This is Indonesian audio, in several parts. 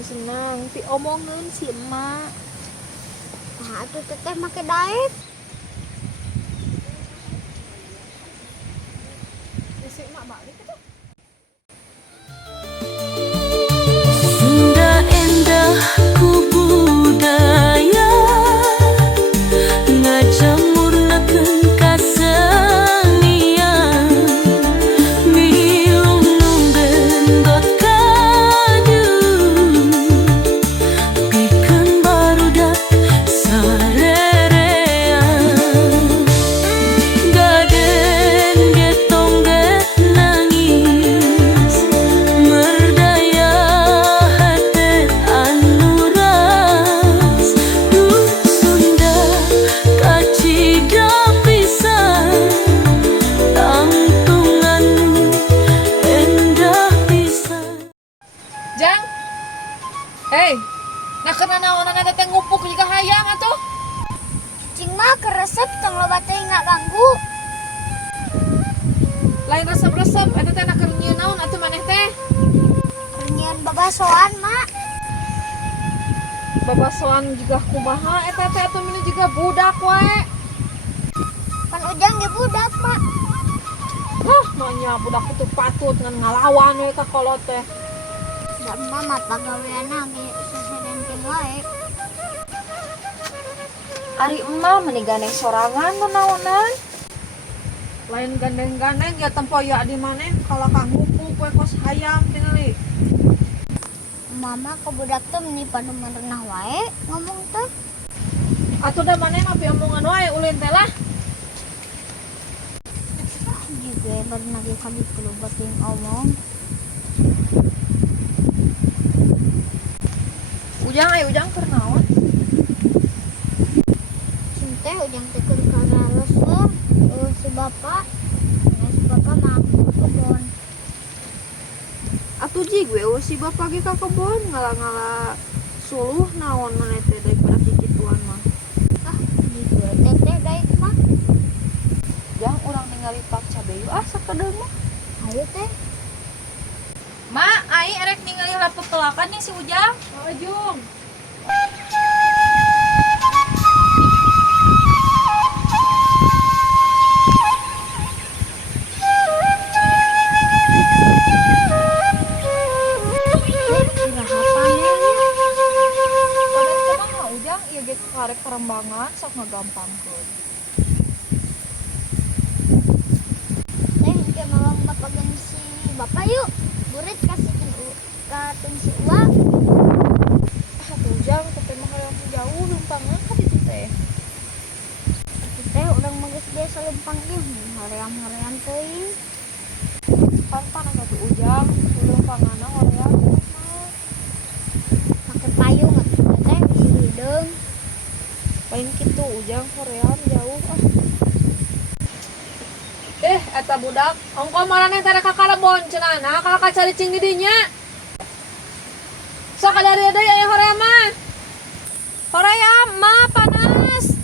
senang ti omongin si emak. Nah, atuh teteh make daek. Si emak balik itu. Sunda endah ku budaya ngajamurnakeun kasenian milung nunggendot kadung pikeun barudak sarerean gaden getong get nangis merdaya hate anu ras Sunda kacida pisan tangtungan endah pisan. Jang. Hei. Nah kena naonan ada teh ngupuk jika hayam atuh. Cing mah ke resep tong loba teh nggak ganggu. Lain resep-resep eta teh keur nyieun naon atuh maneh teh? Kerenyian babasoan mak. Babasoan juga kumaha eta teh atuh minu juga budak we. Pan ujang ge budak mak. Hah, manya budak itu patut ngan ngalawan we ka kolot teh. Da mama pagaweana ge sasadenkeun wae. Ari emak meni gandeng sorangan nu naonan. Lain gandeng-gandeng ya tempoyak di maneh kalau kang ngupuk we kos hayam tingali. Mama ke budak teh meni padu merenah wae ngomong teh. Atuh da maneh mah pi omongan wae ulin teh lah. Juga pernah ge kali kudu bating omong. Ujang ujang keur naon? Cing teh ujang teh keur karalosor si bapak. Ya, si bapak mah ke kebon. Atuh jig we si bapak ge ka kebon ngala-ngala suluh naon maneh teh daripada kikituan mah. Ah, gitu teteh daek mah. Jang urang ningali Pak Cabeyu sakedeung mah. Ayo teh. Ma, ai erek ningali laptop telakan nih si Ujang. Ajung. Ujang ieu ge karek kerembangan sok ngagampangkeun. Teh ke mawang bapak jeung si bapak yuk. Burit kasih katun si uang. Atuh Ujang teh mah hayang jauh lumpangan ka ditu teh. Teh urang mah geus biasa lempang ieu hoream-hoream teuing. Pantan atuh Ujang lumpanganna hoream. Make payung atuh teh bisi hideung. Lain kitu Ujang hoream jauh ah. Eta budak ongko maraneh teh ka Karebon cenana kalau ka caricing di dinya. Sok dari deui aya hoream mah. Hoream mah panas.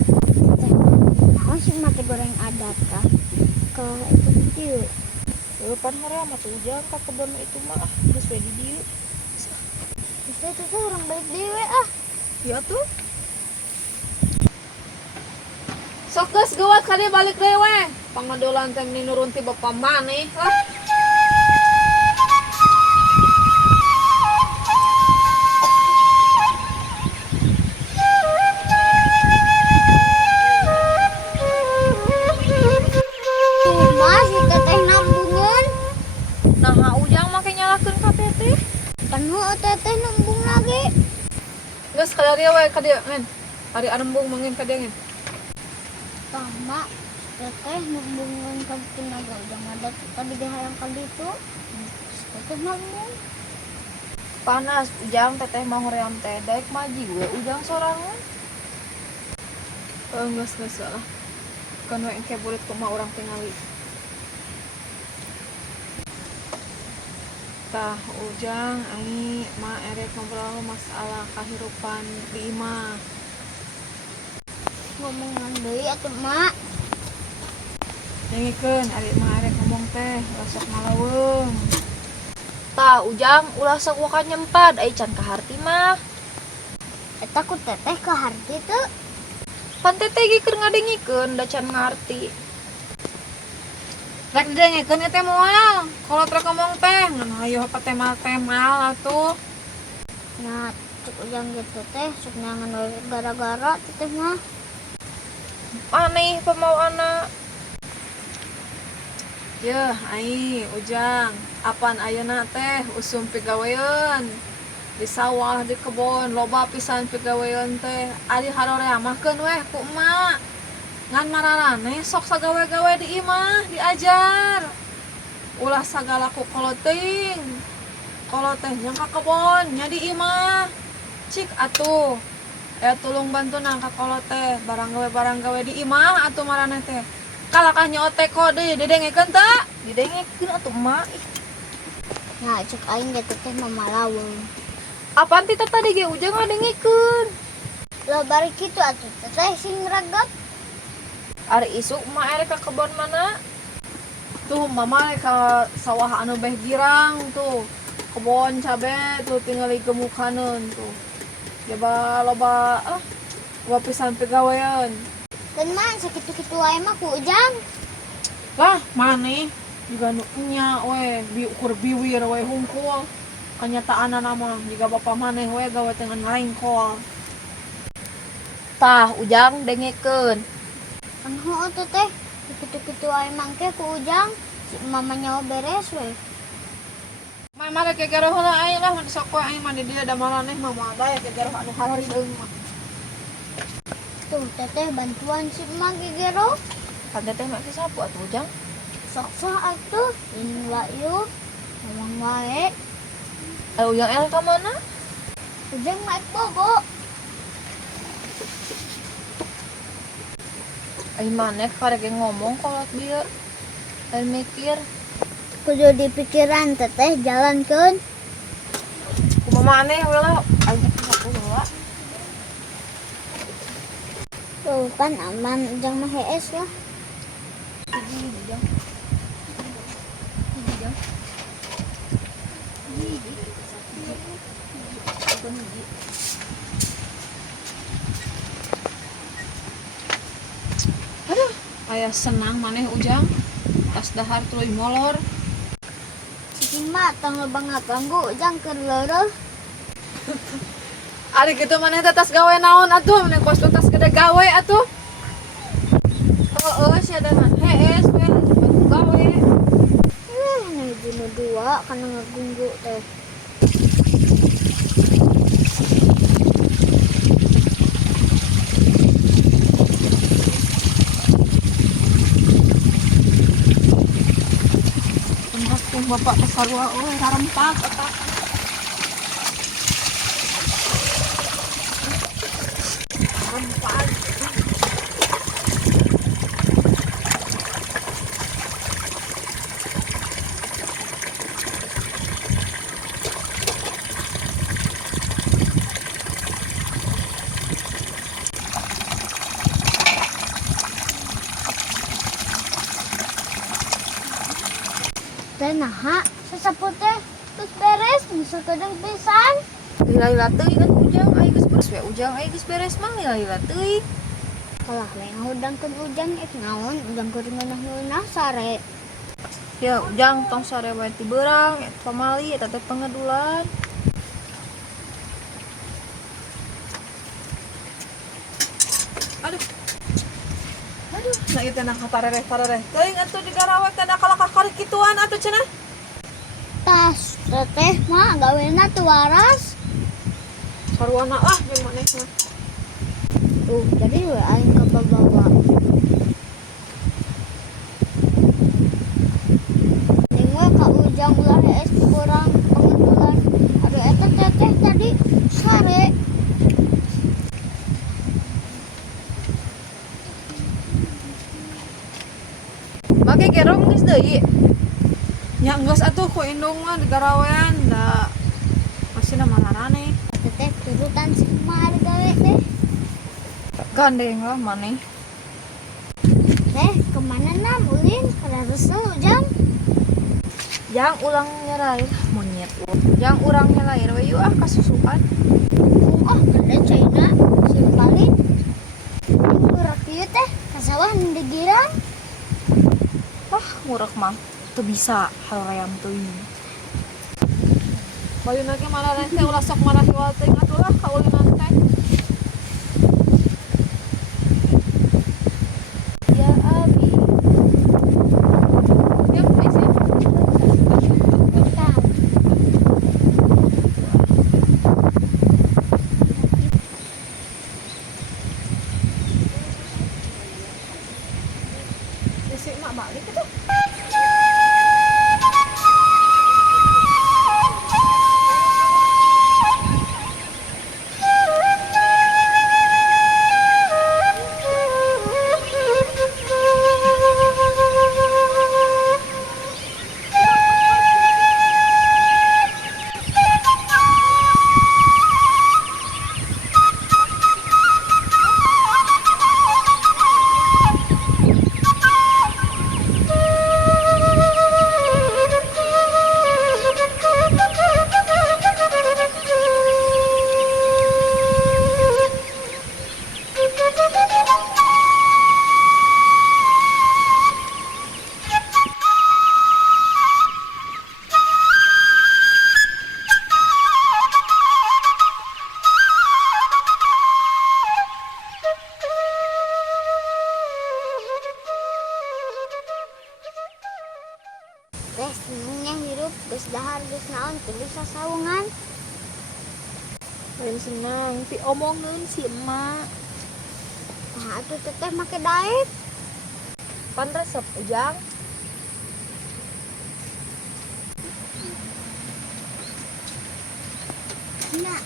Naon sih mate goreng adat kah? Ke itu dieu. Pan hoream atuh Ujang ka kebon itu mah geus we di dieu. Bisa itu teh urang balik dewe ah. Ieu tuh. Sok geus geuwat ka dieu balik deui we. Pangadolan teh nurun ti bapa maneh lah. Cuma si teteh nambungeun. Nah Ujang make nyalakeun ka teteh. Penuh teteh nambung lagi. Geus ka dieu we ka dieu ngen. Ari arembung mangin ka dieu ngen. Tah mak teteh nambungeun ka tenaga ujang adat tadi ge hayang ka ditu. Teteh nambung. Panas Ujang teteh mah hoream teh daek maji we Ujang sorangan. Geus lah. Kan we engke burit kumaha urang tingali. Tah Ujang ani mah erek ngobrol masalah kahirupan di imah. Ngomongan deui atuh mak. Dengikeun ari mah arek ngomong teh lasok malaweung. Tah ujang ulah sakuakan nyempad ai can kaharti mah. Eta ku teteh ke harti teu. Pan teteh ge keur ngadengikeun da can ngarti. Rek didengikeun teh moal. Kalau trek ngomong teh ngan hayu apa temal atuh. Nah, cuk ujang gitu teh sok nangan we gara-gara teteh mah. Aneh pemauana. Yeuh, ai ujang, apan ayeuna teh usum pigaweun. Di sawah, di kebon, loba pisan pigaweun teh. Ari haroreamahkeun weh ku emak. Ngan mararane sok sagawe-gawe di imah, diajar. Ulah sagala ku koloting. Koloteh nya ka kebon, nya di imah. Cik atuh. Tulung bantu nang ka koloteh, barang gawe di imah atuh marane teh. Kalakah nyote kode didengekeun teu? Didengekeun atuh emak. Nah, cuk aing gitu teh mah malaweung. Apaan ti tadi ge ujang ngadengikeun. Lo bari kitu atuh teteh sing ngeragot. Ari isuk emak erek ka kebon mana? Tuh mama ka sawah anu beh girang tuh. Kebon cabe tuh tinggali gemukaneun tuh. Coba loba pisan pigawean. Dan man sakitu-kitu wae mah ku ujang. Lah maneh juga nu nya we ukur biwir we hungkul. Kenyataanna mah jika bapak maneh we gawe dengan ngarengkol. Tah ujang dengekeun. Kan heueuh tuh teh sakitu-kitu wae mangke ku ujang si mama nyawa beres we. Mama rek gegero heula aing lah mun sok we aing mah di dieu da maraneh mah moal bae gegero anu harari deung mah. Tuh teteh bantuan si emak gigero. Kan teteh mak sapu atuh ujang. Sok-sok atuh ini wae ngomong wae. Ujang el ka mana? Ujang mah bobo. Ai maneh karek ngomong kolot dieu. Dan mikir Kudu dipikiran teteh jalankeun. kumaha maneh we lah aing sapu heula. Tuh kan aman ujang mah hees lah. Ujang. Aduh, aya senang maneh ujang. Tas dahar tuluy molor. Si mah tong loba ngaganggu ujang keur leureum. Ari kitu maneh teh tas gawe naon atuh? Maneh kos tas gede gawe atuh. Heueuh sia da hees we bantu gawe. Nya dina dua kana ngagunggu teh. Pun bapak kesarua karempak otak. Karempak. Teh naha sasapu teh terus beres bisa kedeng pisan. Lila teuing kan ujang ai geus beres we ujang ai geus beres mah lila teuing. Kalah we ngudangkeun ujang naon ujang keur ngeunah-ngeunah sare. Ya ujang tong sare wae ti beurang eta pamali eta teh pengadulan. Aduh. Nah ieu teh nah tarereh. Teuing atuh digarawek teh da kalakah kari kituan atuh cenah. Tas teteh mah gawena teu waras. Sarwana jeung maneh mah. Tuh jadi we aing kebawa. Ning we ka ujang ulah hees kurang pengedulan. Aduh eta teteh tadi sare. Make gerong geus deui. Nya geus atuh ku indung mah digarawean da masih mararane. Teteh turutan si emak ari gawe teh. Gandeng lah maneh. Teh kemana nam ulin kada resel ujang. Jang ulang nyerai mun monyet Ujang urangnya lahir we yuk kasusukan. Ada China simpalin murah pieu teh kasawah nu digirang. Murek mah tuh bisa hal yang tuh. Bayu nage malah teh ulah sok marah hiwal teh atulah kaulinan teh. Ya abi. Siap, ayo siap. Tah, Isi mak balik itu. teh senengnya hirup geus dahar geus naon teu bisa saungan. Lain senang ti omongin si emak. Nah atuh teteh make daet. Pan resep Ujang. Nah,